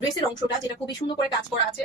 ড্রেসের অংশটা যেটা খুবই সুন্দর করে কাজ করা আছে।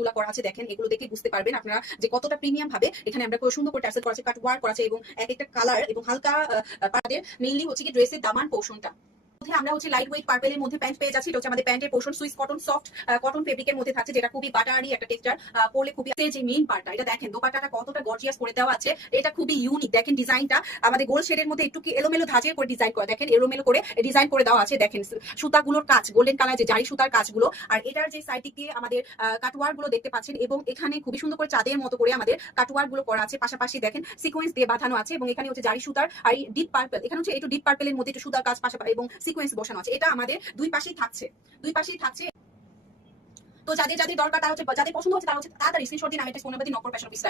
গুলো করা আছে, দেখেন, এগুলো দেখে বুঝতে পারবেন আপনারা যে কতটা প্রিমিয়াম ভাবে এখানে আমরা সুন্দর করে টার্সেল করা আছে কাট ওয়ার্ক করা আছে এবং এক একটা কালার এবং হালকা পার্টের মেইনলি হচ্ছে কি ড্রেসের দামান পোর্শনটা মধ্যে আমরা হচ্ছে লাইট ওয়েট পার্পেলের মধ্যে প্যান্ট পেয়ে যাচ্ছি। এটা হচ্ছে আমাদের প্যান্টের portion Swiss cotton soft cotton ফেব্রিকের মধ্যে থাকছে, যেটা খুবই বাটারি একটা টেক্সচার পরলে খুবই যে মেইন পার্টটা এটা দেখেন, দোপাট্টাটা কতটা গর্জিয়াস করে দেওয়া আছে। এটা খুবই ইউনিক দেখেন ডিজাইনটা আমাদের গোল শেডের মধ্যে একটু কি এলোমেলো ধাঁচের করে ডিজাইন করা, দেখেন, এলোমেলো করে ডিজাইন করে দেওয়া আছে, দেখেন, সুতাগুলোর কাজ গোল্ডেন কালার যে জারি সুতার কাজগুলো। আর এটার যে সাইড দিক দিয়ে আমাদের কাটওয়ারগুলো দেখতে পাচ্ছেন, এবং এখানে খুবই সুন্দর করে চাঁদের মতো করে আমাদের কাটওয়ারগুলো করা আছে। পাশাপাশি দেখেন সিকোয়েন্স দিয়ে বাঁধানো আছে, এবং এখানে হচ্ছে জারি সুতার, আর ডিপ পার্পল এখানে হচ্ছে একটু ডিপ পার্পলের মধ্যে একটু সুতার কাজ পাশাপাশি, এবং সিকোয়েন্স বসানো আছে। এটা আমাদের দুই পাশেই থাকছে। দুই পাশেই থাকছে। তো যাদের যাদের দরকার, তারা হচ্ছে, যাদের পছন্দ হচ্ছে, তারা হচ্ছে তাড়াতাড়ি স্ক্রিনশট দিন আমি একটা ফোন নাম্বার দিন নকর প্যাশন অফিস